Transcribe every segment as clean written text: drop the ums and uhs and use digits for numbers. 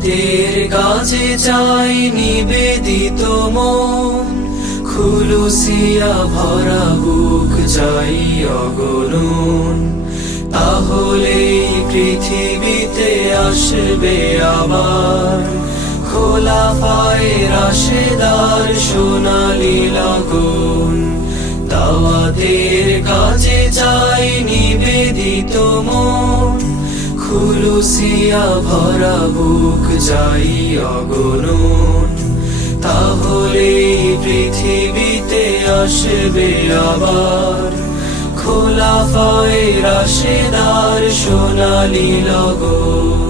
দাওয়াতের কাজে চাই নিবেদিত মন, খুলুসিয়া ভরা বুক চাই অগণন। তাহলেই পৃথিবীতে আসবে আবার খোলাফায়ে রাশেদার সোনালী লগন। দাওয়াতের কাজে চাই নিবেদিত মন, খুলুসিয়া ভরা বুক চাই অগণন। তাহলেই পৃথিবীতে আসবে আবার খোলাফায়ে রাশেদার সোনালী লগন।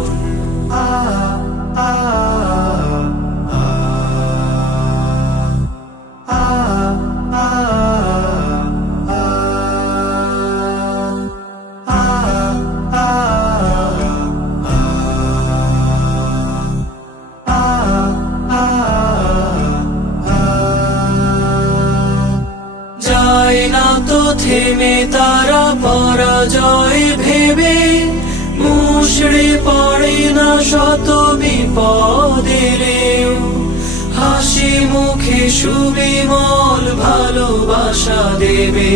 যায় না তো থেমে তারা পরাজয় ভেবে, মুষড়ে পড়ে না শত বিপদেও। হাসি মুখে সুবিমল ভালোবাসা দেবে,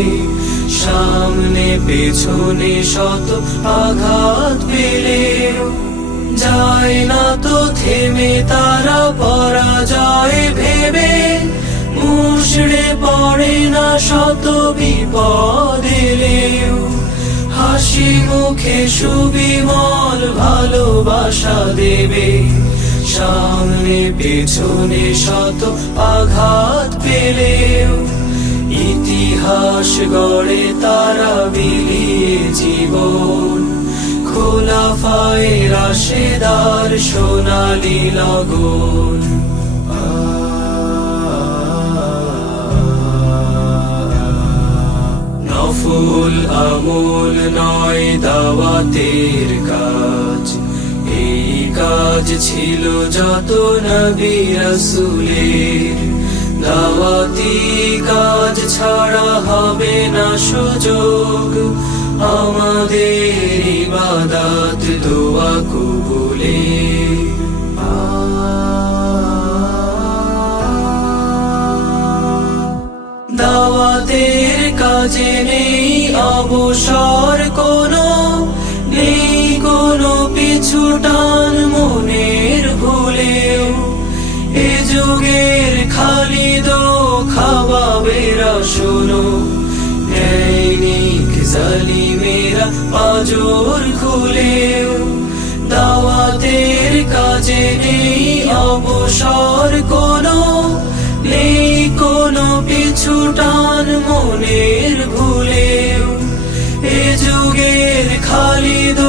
সামনে পেছনে শত আঘাত পেলেও। যায় না তো থেমে তারা পরাজয় ভেবে, মুষড়ে পড়ে না শত বিপদেও। হাসি মুখে সুবিমল ভালোবাসা দেবে, সামনে পেছনে শত আঘাত পেলেও। ইতিহাস গড়ে তারা বিলিয়ে জীবন, খোলাফায়ে রাশেদার সোনালী লগন। নফল আমল নয় দাওয়াতের কাজ, এই কাজ ছিল যত নবী রাসূলের। দাওয়াতি কাজ ছাড়া হবে না সুযোগ আমাদের ইবাদত দোয়া কবুলের। দাওয়াতের কাজে নেই অবসর কোনো, নেই কোনো পিছু টান মনের ভুলেও। এ যুগের খালিদ খাবাবেরা শোনো, নৈনিক জালিমেরা পাজর খুলেও। দাওয়াতের কাজে নেই অবসর কোনো, নেই কোনো পিছু টান মনের ভুলেও। এ যুগের খালিদ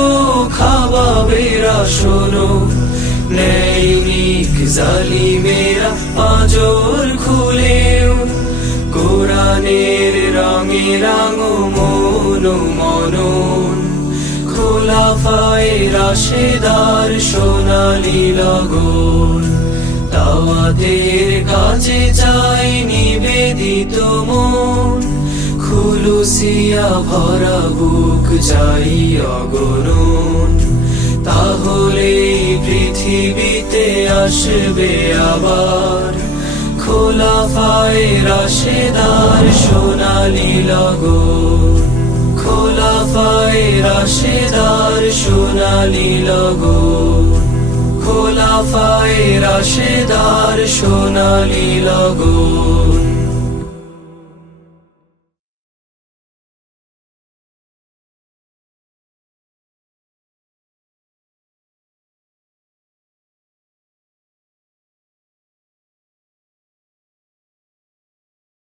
খাবাবেরা শোনো, নৈনিক জালিমেরা পাজর খুলেও। কোরআনের রঙে রাঙো মন মনন, খোলাফায়ে রাশেদার সোনালী লগন। দাওয়াতের কাজে চাই নিবেদিত মন, খুলুসিয়া ভরা বুক চাই অগণন। তাহলেই পৃথিবীতে আসবে আবার খোলাফায়ে রাশেদার সোনালী লগন। খোলাফায়ে রাশেদার সোনালী লগন। খোলাফায়ে রাশেদার সোনালী লগন।